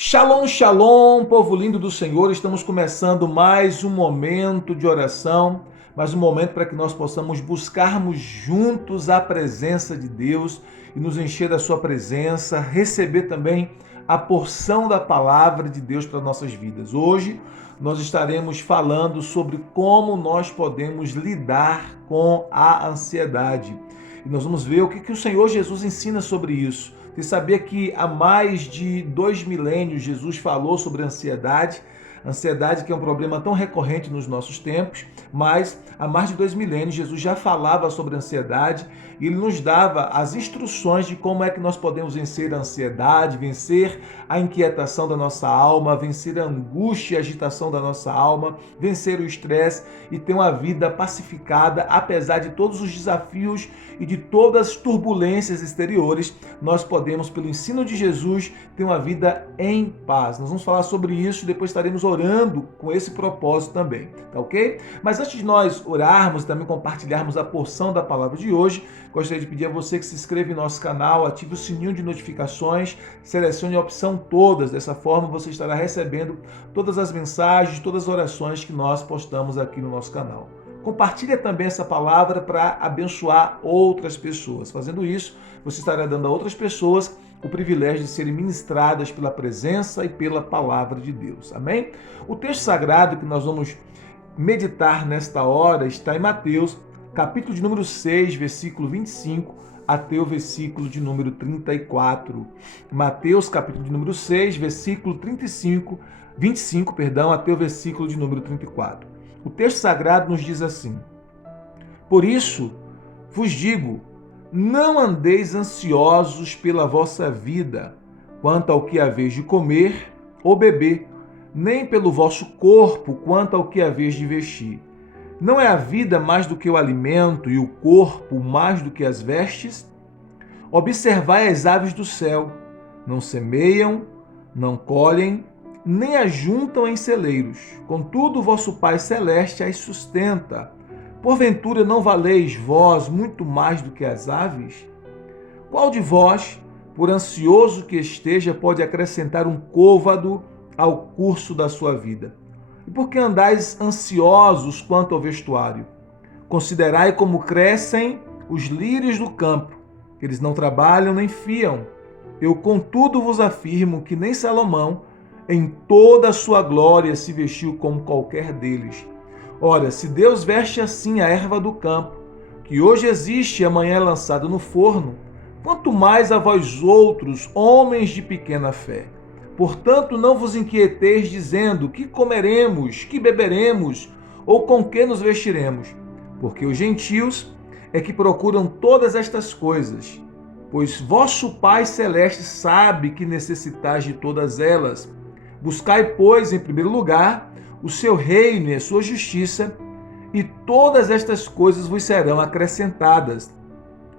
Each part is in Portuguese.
Shalom, shalom, povo lindo do Senhor. Estamos começando mais um momento de oração, mais um momento para que nós possamos buscarmos juntos a presença de Deus e nos encher da sua presença, receber também a porção da palavra de Deus para nossas vidas. Hoje nós estaremos falando sobre como nós podemos lidar com a ansiedade. E nós vamos ver o que o Senhor Jesus ensina sobre isso. Você sabia que há mais de 2 milênios Jesus falou sobre ansiedade? Ansiedade que é um problema tão recorrente nos nossos tempos, mas há mais de 2 milênios Jesus já falava sobre ansiedade e ele nos dava as instruções de como é que nós podemos vencer a ansiedade, vencer a inquietação da nossa alma, vencer a angústia e a agitação da nossa alma, vencer o estresse e ter uma vida pacificada, apesar de todos os desafios e de todas as turbulências exteriores. Nós podemos, pelo ensino de Jesus, ter uma vida em paz. Nós vamos falar sobre isso e depois estaremos orando com esse propósito também, tá ok? Mas antes de nós orarmos e também compartilharmos a porção da palavra de hoje, gostaria de pedir a você que se inscreva em nosso canal, ative o sininho de notificações, selecione a opção todas. Dessa forma você estará recebendo todas as mensagens, todas as orações que nós postamos aqui no nosso canal. Compartilhe também essa palavra para abençoar outras pessoas. Fazendo isso, você estará dando a outras pessoas o privilégio de serem ministradas pela presença e pela palavra de Deus. Amém? O texto sagrado que nós vamos meditar nesta hora está em Mateus, capítulo de número 6, versículo 25, até o versículo de número 34. Mateus, capítulo de número 6, versículo 25, até o versículo de número 34. O texto sagrado nos diz assim: Por isso vos digo, não andeis ansiosos pela vossa vida, quanto ao que haveis de comer ou beber, nem pelo vosso corpo, quanto ao que haveis de vestir. Não é a vida mais do que o alimento e o corpo mais do que as vestes? Observai as aves do céu, não semeiam, não colhem, nem ajuntam em celeiros. Contudo, vosso Pai Celeste as sustenta. Porventura não valeis vós muito mais do que as aves? Qual de vós, por ansioso que esteja, pode acrescentar um côvado ao curso da sua vida? E por que andais ansiosos quanto ao vestuário? Considerai como crescem os lírios do campo, que eles não trabalham nem fiam. Eu, contudo, vos afirmo que nem Salomão, em toda a sua glória, se vestiu como qualquer deles. Ora, se Deus veste assim a erva do campo, que hoje existe e amanhã é lançada no forno, quanto mais a vós outros, homens de pequena fé. Portanto, não vos inquieteis dizendo: que comeremos, que beberemos, ou com que nos vestiremos? Porque os gentios é que procuram todas estas coisas, pois vosso Pai Celeste sabe que necessitais de todas elas. Buscai, pois, em primeiro lugar, o seu reino e a sua justiça, e todas estas coisas vos serão acrescentadas.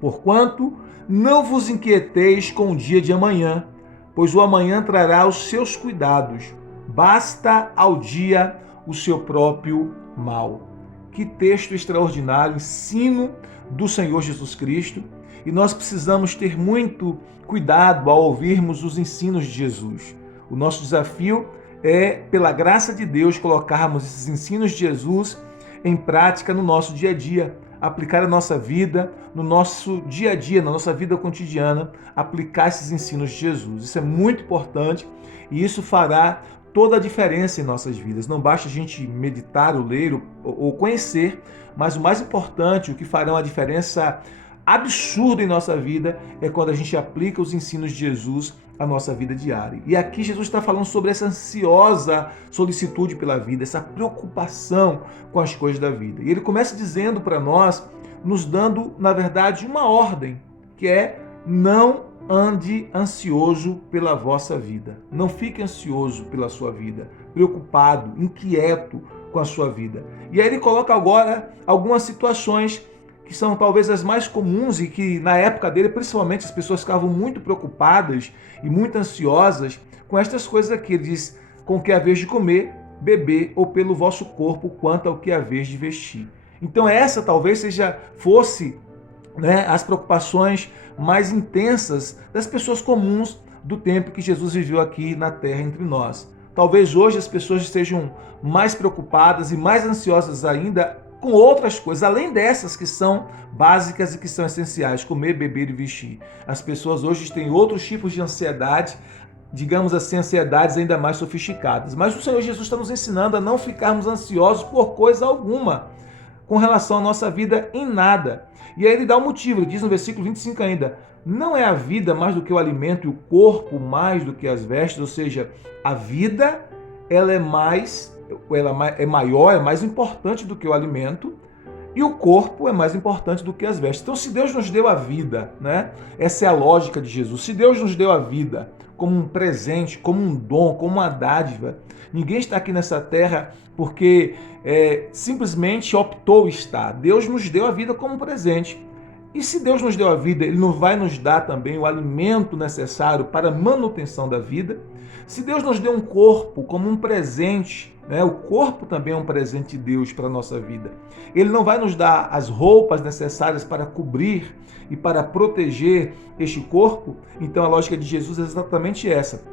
Porquanto não vos inquieteis com o dia de amanhã, pois o amanhã trará os seus cuidados. Basta ao dia o seu próprio mal. Que texto extraordinário, ensino do Senhor Jesus Cristo. E nós precisamos ter muito cuidado ao ouvirmos os ensinos de Jesus. O nosso desafio é, pela graça de Deus, colocarmos esses ensinos de Jesus em prática no nosso dia a dia, aplicar a nossa vida, no nosso dia a dia, na nossa vida cotidiana, aplicar esses ensinos de Jesus. Isso é muito importante e isso fará toda a diferença em nossas vidas. Não basta a gente meditar ou ler ou conhecer, mas o mais importante, o que fará uma diferença absurda em nossa vida é quando a gente aplica os ensinos de Jesus à nossa vida diária. E aqui Jesus está falando sobre essa ansiosa solicitude pela vida, essa preocupação com as coisas da vida. E ele começa dizendo para nós, nos dando, na verdade, uma ordem, que é: não ande ansioso pela vossa vida. Não fique ansioso pela sua vida, preocupado, inquieto com a sua vida. E aí ele coloca agora algumas situações que são talvez as mais comuns e que na época dele, principalmente, as pessoas ficavam muito preocupadas e muito ansiosas com estas coisas aqui. Ele diz: com o que haveis de comer, beber, ou pelo vosso corpo, quanto ao que haveis de vestir. Então essa talvez fosse as preocupações mais intensas das pessoas comuns do tempo que Jesus viveu aqui na terra entre nós. Talvez hoje as pessoas estejam mais preocupadas e mais ansiosas ainda com outras coisas, além dessas que são básicas e que são essenciais, comer, beber e vestir. As pessoas hoje têm outros tipos de ansiedade, digamos assim, ansiedades ainda mais sofisticadas. Mas o Senhor Jesus está nos ensinando a não ficarmos ansiosos por coisa alguma, com relação à nossa vida em nada. E aí ele dá um motivo, ele diz no versículo 25 ainda, não é a vida mais do que o alimento e o corpo mais do que as vestes, ou seja, a vida ela é maior, é mais importante do que o alimento, e o corpo é mais importante do que as vestes. Então, se Deus nos deu a vida, né? Essa é a lógica de Jesus. Se Deus nos deu a vida como um presente, como um dom, como uma dádiva, ninguém está aqui nessa terra porque simplesmente optou estar. Deus nos deu a vida como um presente. E se Deus nos deu a vida, Ele não vai nos dar também o alimento necessário para a manutenção da vida? Se Deus nos deu um corpo como um presente, né? O corpo também é um presente de Deus para a nossa vida. Ele não vai nos dar as roupas necessárias para cobrir e para proteger este corpo? Então a lógica de Jesus é exatamente essa.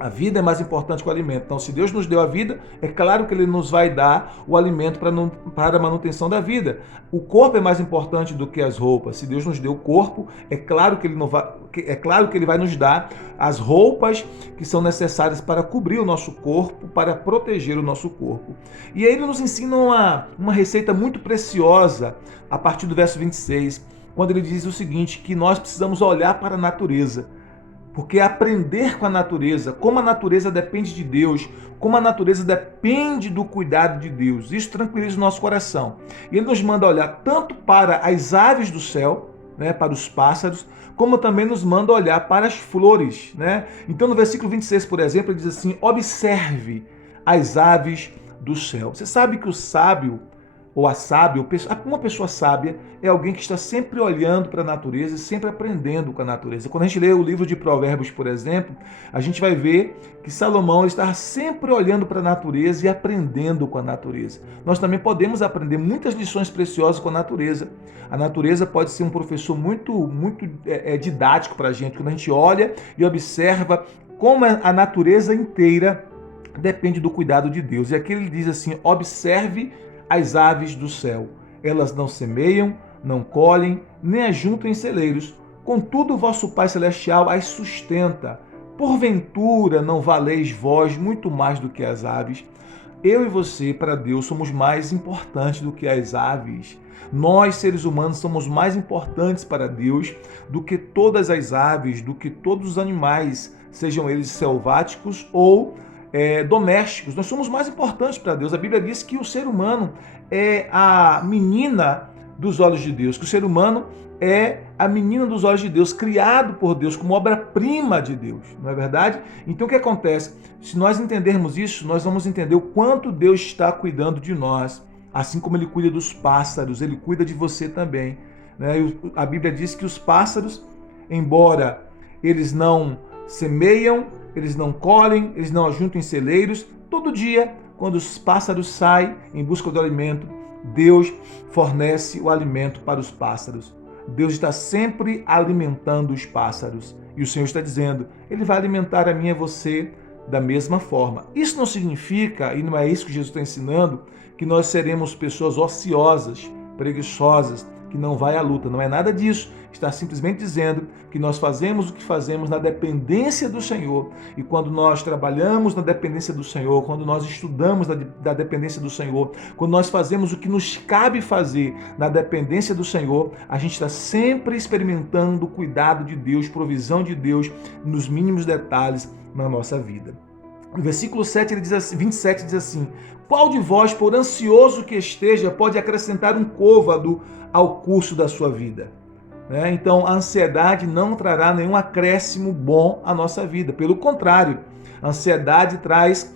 A vida é mais importante que o alimento. Então, se Deus nos deu a vida, é claro que Ele nos vai dar o alimento para a manutenção da vida. O corpo é mais importante do que as roupas. Se Deus nos deu o corpo, é claro que Ele vai nos dar as roupas que são necessárias para cobrir o nosso corpo, para proteger o nosso corpo. E aí Ele nos ensina uma receita muito preciosa, a partir do verso 26, quando Ele diz o seguinte, que nós precisamos olhar para a natureza. Porque aprender com a natureza, como a natureza depende de Deus, como a natureza depende do cuidado de Deus, isso tranquiliza o nosso coração. E Ele nos manda olhar tanto para as aves do céu, né, para os pássaros, como também nos manda olhar para as flores. Né? Então no versículo 26, por exemplo, ele diz assim, observe as aves do céu. Você sabe que o sábio, ou a sábia, uma pessoa sábia é alguém que está sempre olhando para a natureza e sempre aprendendo com a natureza. Quando a gente lê o livro de Provérbios, por exemplo, a gente vai ver que Salomão está sempre olhando para a natureza e aprendendo com a natureza. Nós também podemos aprender muitas lições preciosas com a natureza. A natureza pode ser um professor muito didático para a gente, quando a gente olha e observa como a natureza inteira depende do cuidado de Deus. E aqui ele diz assim, observe as aves do céu. Elas não semeiam, não colhem, nem ajuntam em celeiros. Contudo, o vosso Pai Celestial as sustenta. Porventura, não valeis vós muito mais do que as aves? Eu e você, para Deus, somos mais importantes do que as aves. Nós, seres humanos, somos mais importantes para Deus do que todas as aves, do que todos os animais, sejam eles selváticos ou domésticos. Nós somos mais importantes para Deus. A Bíblia diz que o ser humano é a menina dos olhos de Deus, que o ser humano é a menina dos olhos de Deus, criado por Deus como obra-prima de Deus, não é verdade? Então o que acontece? Se nós entendermos isso, nós vamos entender o quanto Deus está cuidando de nós, assim como Ele cuida dos pássaros, Ele cuida de você também. Né? A Bíblia diz que os pássaros, embora eles não semeiam, eles não colhem, eles não ajuntam em celeiros. Todo dia, quando os pássaros saem em busca do alimento, Deus fornece o alimento para os pássaros. Deus está sempre alimentando os pássaros. E o Senhor está dizendo, Ele vai alimentar a mim e a você da mesma forma. Isso não significa, e não é isso que Jesus está ensinando, que nós seremos pessoas ociosas, preguiçosas, que não vai à luta. Não é nada disso. Está simplesmente dizendo que nós fazemos o que fazemos na dependência do Senhor. E quando nós trabalhamos na dependência do Senhor, quando nós estudamos da dependência do Senhor, quando nós fazemos o que nos cabe fazer na dependência do Senhor, a gente está sempre experimentando o cuidado de Deus, provisão de Deus nos mínimos detalhes na nossa vida. No versículo 7, 27 diz assim, qual de vós, por ansioso que esteja, pode acrescentar um côvado ao curso da sua vida? Então, a ansiedade não trará nenhum acréscimo bom à nossa vida. Pelo contrário, a ansiedade traz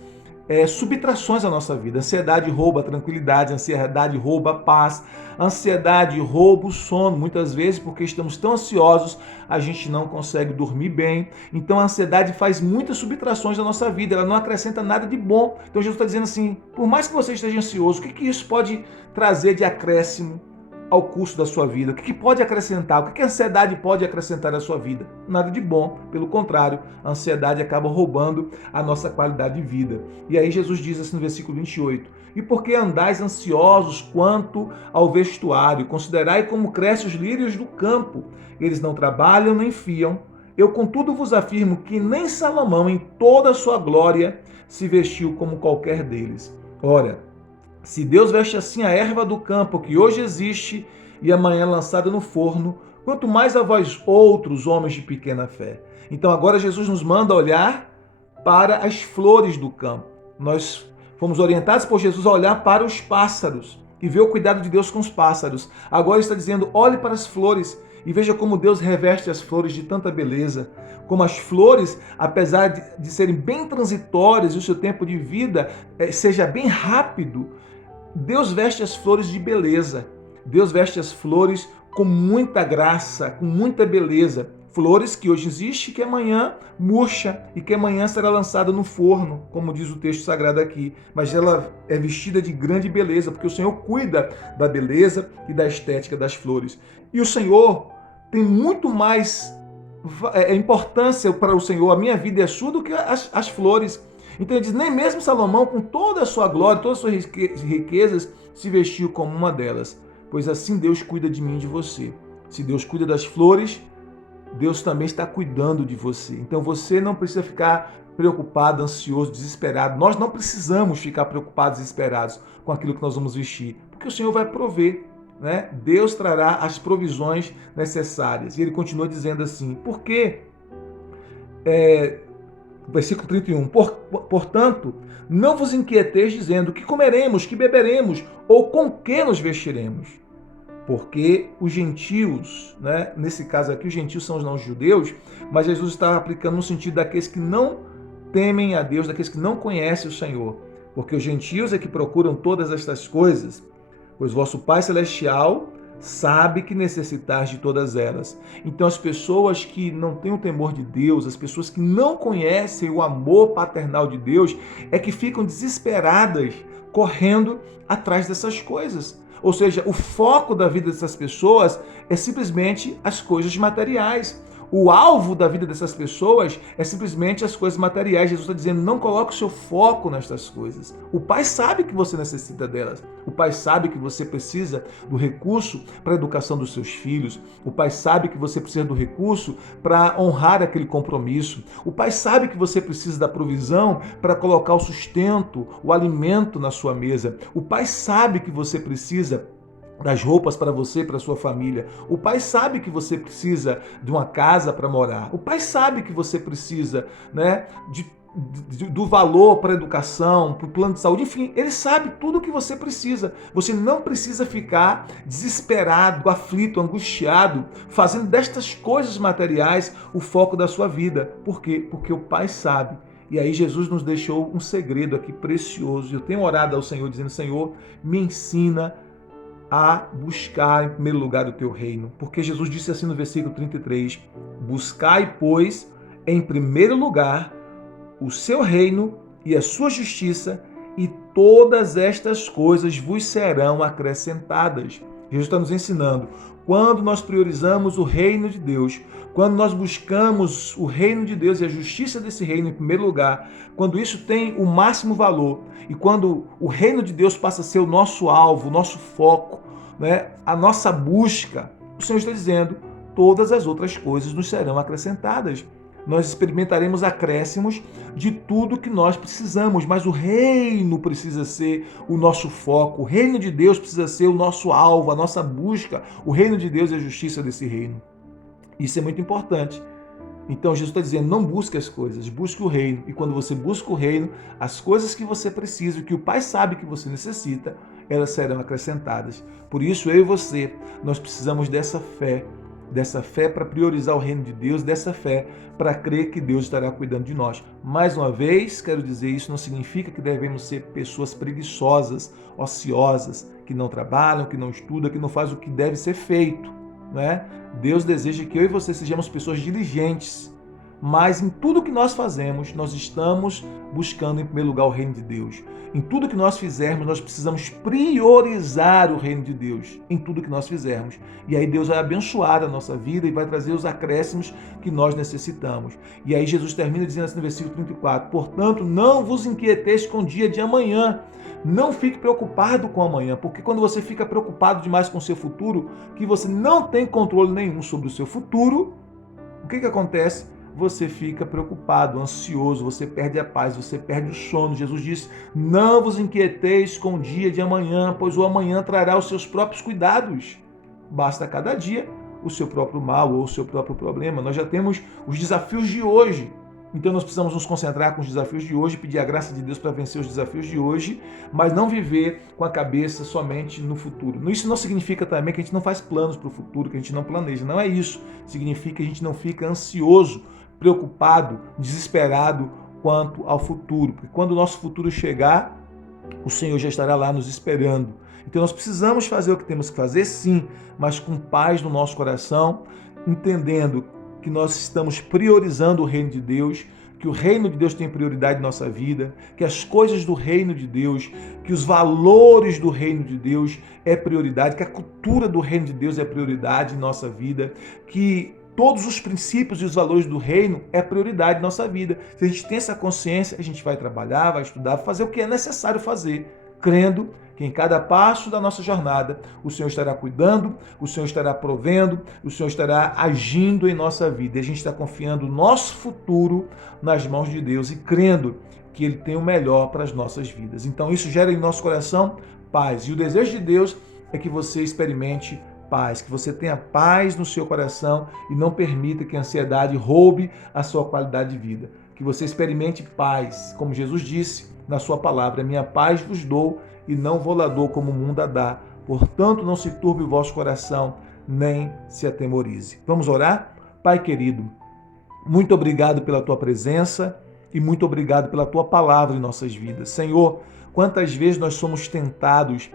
subtrações à nossa vida. A ansiedade rouba a tranquilidade, a ansiedade rouba a paz, a ansiedade rouba o sono. Muitas vezes, porque estamos tão ansiosos, a gente não consegue dormir bem. Então, a ansiedade faz muitas subtrações à nossa vida, ela não acrescenta nada de bom. Então, Jesus está dizendo assim, por mais que você esteja ansioso, o que isso pode trazer de acréscimo ao curso da sua vida? O que pode acrescentar? O que a ansiedade pode acrescentar à sua vida? Nada de bom, pelo contrário, a ansiedade acaba roubando a nossa qualidade de vida. E aí Jesus diz assim no versículo 28, e por que andais ansiosos quanto ao vestuário? Considerai como crescem os lírios do campo, eles não trabalham nem fiam. Eu, contudo, vos afirmo que nem Salomão, em toda a sua glória, se vestiu como qualquer deles. Ora, se Deus veste assim a erva do campo, que hoje existe e amanhã é lançada no forno, quanto mais a vós outros, homens de pequena fé. Então agora Jesus nos manda olhar para as flores do campo. Nós fomos orientados por Jesus a olhar para os pássaros e ver o cuidado de Deus com os pássaros. Agora ele está dizendo, olhe para as flores e veja como Deus reveste as flores de tanta beleza. Como as flores, apesar de serem bem transitórias e o seu tempo de vida seja bem rápido, Deus veste as flores de beleza. Deus veste as flores com muita graça, com muita beleza. Flores que hoje existe, que amanhã murcha e que amanhã será lançada no forno, como diz o texto sagrado aqui. Mas ela é vestida de grande beleza, porque o Senhor cuida da beleza e da estética das flores. E o Senhor tem muito mais importância para o Senhor, a minha vida e a sua, do que as flores. Então ele diz, nem mesmo Salomão, com toda a sua glória, todas as suas riquezas, se vestiu como uma delas. Pois assim Deus cuida de mim e de você. Se Deus cuida das flores, Deus também está cuidando de você. Então você não precisa ficar preocupado, ansioso, desesperado. Nós não precisamos ficar preocupados e desesperados com aquilo que nós vamos vestir, porque o Senhor vai prover, né? Deus trará as provisões necessárias. E ele continua dizendo assim, por quê? Versículo 31, portanto, não vos inquieteis dizendo que comeremos, que beberemos, ou com que nos vestiremos. Porque os gentios, né, nesse caso aqui, os gentios são os não-judeus, mas Jesus está aplicando no sentido daqueles que não temem a Deus, daqueles que não conhecem o Senhor. Porque os gentios é que procuram todas estas coisas, pois vosso Pai Celestial sabe que necessitais de todas elas. Então as pessoas que não têm o temor de Deus, as pessoas que não conhecem o amor paternal de Deus, é que ficam desesperadas, correndo atrás dessas coisas. Ou seja, o foco da vida dessas pessoas é simplesmente as coisas materiais. O alvo da vida dessas pessoas é simplesmente as coisas materiais. Jesus está dizendo, não coloque o seu foco nestas coisas. O Pai sabe que você necessita delas. O Pai sabe que você precisa do recurso para a educação dos seus filhos. O Pai sabe que você precisa do recurso para honrar aquele compromisso. O Pai sabe que você precisa da provisão para colocar o sustento, o alimento na sua mesa. O Pai sabe que você precisa das roupas para você e para sua família. O Pai sabe que você precisa de uma casa para morar. O Pai sabe que você precisa, né, do valor para a educação, para o plano de saúde. Enfim, Ele sabe tudo o que você precisa. Você não precisa ficar desesperado, aflito, angustiado, fazendo destas coisas materiais o foco da sua vida. Por quê? Porque o Pai sabe. E aí Jesus nos deixou um segredo aqui precioso. Eu tenho orado ao Senhor dizendo, Senhor, me ensina a buscar em primeiro lugar o teu reino. Porque Jesus disse assim no versículo 33, buscai, pois, em primeiro lugar o seu reino e a sua justiça, e todas estas coisas vos serão acrescentadas. Jesus está nos ensinando, quando nós priorizamos o reino de Deus, quando nós buscamos o reino de Deus e a justiça desse reino em primeiro lugar, quando isso tem o máximo valor e quando o reino de Deus passa a ser o nosso alvo, o nosso foco, né, a nossa busca, o Senhor está dizendo, todas as outras coisas nos serão acrescentadas. Nós experimentaremos acréscimos de tudo que nós precisamos, mas o reino precisa ser o nosso foco, o reino de Deus precisa ser o nosso alvo, a nossa busca, o reino de Deus é a justiça desse reino. Isso é muito importante. Então Jesus está dizendo, não busque as coisas, busque o reino. E quando você busca o reino, as coisas que você precisa, que o Pai sabe que você necessita, elas serão acrescentadas. Por isso, eu e você, nós precisamos dessa fé para priorizar o reino de Deus, dessa fé para crer que Deus estará cuidando de nós. Mais uma vez, quero dizer, isso não significa que devemos ser pessoas preguiçosas, ociosas, que não trabalham, que não estudam, que não fazem o que deve ser feito, né? Deus deseja que eu e você sejamos pessoas diligentes, mas em tudo que nós fazemos, nós estamos buscando em primeiro lugar o reino de Deus. Em tudo que nós fizermos, nós precisamos priorizar o reino de Deus, em tudo que nós fizermos. E aí Deus vai abençoar a nossa vida e vai trazer os acréscimos que nós necessitamos. E aí Jesus termina dizendo assim no versículo 34, portanto, não vos inquieteis com o dia de amanhã, não fique preocupado com amanhã, porque quando você fica preocupado demais com o seu futuro, que você não tem controle nenhum sobre o seu futuro, o que acontece? Você fica preocupado, ansioso, você perde a paz, você perde o sono. Jesus disse, não vos inquieteis com o dia de amanhã, pois o amanhã trará os seus próprios cuidados. Basta cada dia o seu próprio mal ou o seu próprio problema. Nós já temos os desafios de hoje. Então nós precisamos nos concentrar com os desafios de hoje, pedir a graça de Deus para vencer os desafios de hoje, mas não viver com a cabeça somente no futuro. Isso não significa também que a gente não faz planos para o futuro, que a gente não planeja. Não é isso. Significa que a gente não fica ansioso, preocupado, desesperado quanto ao futuro. Porque quando o nosso futuro chegar, o Senhor já estará lá nos esperando. Então nós precisamos fazer o que temos que fazer, sim, mas com paz no nosso coração, entendendo que nós estamos priorizando o reino de Deus, que o reino de Deus tem prioridade em nossa vida, que as coisas do reino de Deus, que os valores do reino de Deus é prioridade, que a cultura do reino de Deus é prioridade em nossa vida, que todos os princípios e os valores do reino é prioridade em nossa vida. Se a gente tem essa consciência, a gente vai trabalhar, vai estudar, vai fazer o que é necessário fazer, crendo que em cada passo da nossa jornada o Senhor estará cuidando, o Senhor estará provendo, o Senhor estará agindo em nossa vida. E a gente está confiando o nosso futuro nas mãos de Deus e crendo que Ele tem o melhor para as nossas vidas. Então isso gera em nosso coração paz. E o desejo de Deus é que você experimente paz, que você tenha paz no seu coração e não permita que a ansiedade roube a sua qualidade de vida. Que você experimente paz, como Jesus disse na sua palavra, minha paz vos dou e não vou lá dou como o mundo a dá. Portanto, não se turbe o vosso coração, nem se atemorize. Vamos orar? Pai querido, muito obrigado pela tua presença e muito obrigado pela tua palavra em nossas vidas. Senhor, quantas vezes nós somos tentados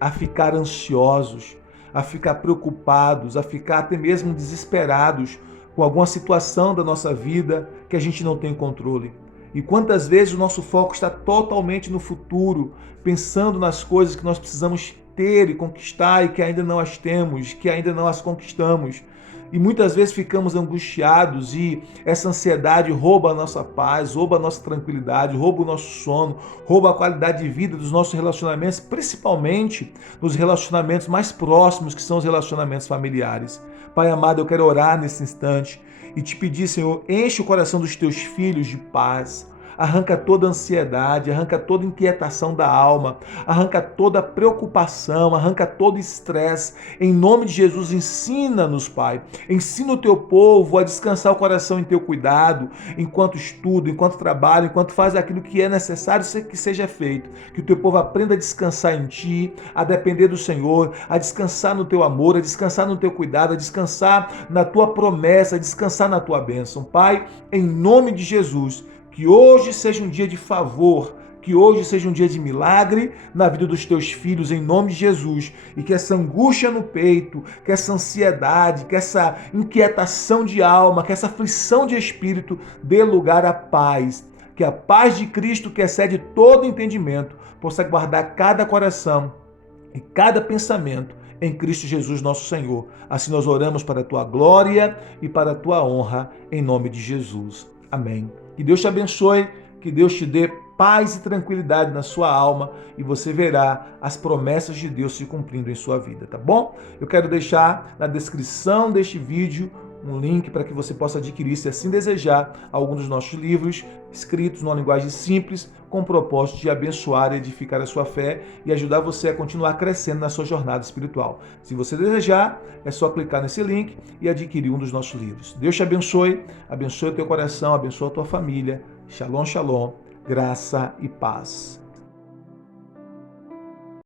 a ficar ansiosos, a ficar preocupados, a ficar até mesmo desesperados com alguma situação da nossa vida que a gente não tem controle. E quantas vezes o nosso foco está totalmente no futuro, pensando nas coisas que nós precisamos ter e conquistar e que ainda não as temos, que ainda não as conquistamos. E muitas vezes ficamos angustiados e essa ansiedade rouba a nossa paz, rouba a nossa tranquilidade, rouba o nosso sono, rouba a qualidade de vida dos nossos relacionamentos, principalmente nos relacionamentos mais próximos, que são os relacionamentos familiares. Pai amado, eu quero orar nesse instante e te pedir, Senhor, enche o coração dos teus filhos de paz. Arranca toda ansiedade, arranca toda inquietação da alma, arranca toda preocupação, arranca todo estresse. Em nome de Jesus, ensina-nos, Pai. Ensina o teu povo a descansar o coração em teu cuidado, enquanto estuda, enquanto trabalha, enquanto faz aquilo que é necessário que seja feito. Que o teu povo aprenda a descansar em ti, a depender do Senhor, a descansar no teu amor, a descansar no teu cuidado, a descansar na tua promessa, a descansar na tua bênção. Pai, em nome de Jesus, que hoje seja um dia de favor, que hoje seja um dia de milagre na vida dos teus filhos, em nome de Jesus. E que essa angústia no peito, que essa ansiedade, que essa inquietação de alma, que essa aflição de espírito dê lugar à paz. Que a paz de Cristo, que excede todo entendimento, possa guardar cada coração e cada pensamento em Cristo Jesus, nosso Senhor. Assim nós oramos para a tua glória e para a tua honra, em nome de Jesus. Amém. Que Deus te abençoe, que Deus te dê paz e tranquilidade na sua alma e você verá as promessas de Deus se cumprindo em sua vida, tá bom? Eu quero deixar na descrição deste vídeo um link para que você possa adquirir, se assim desejar, algum dos nossos livros escritos numa linguagem simples, com o propósito de abençoar e edificar a sua fé e ajudar você a continuar crescendo na sua jornada espiritual. Se você desejar, é só clicar nesse link e adquirir um dos nossos livros. Deus te abençoe, abençoe o teu coração, abençoe a tua família. Shalom, shalom, graça e paz.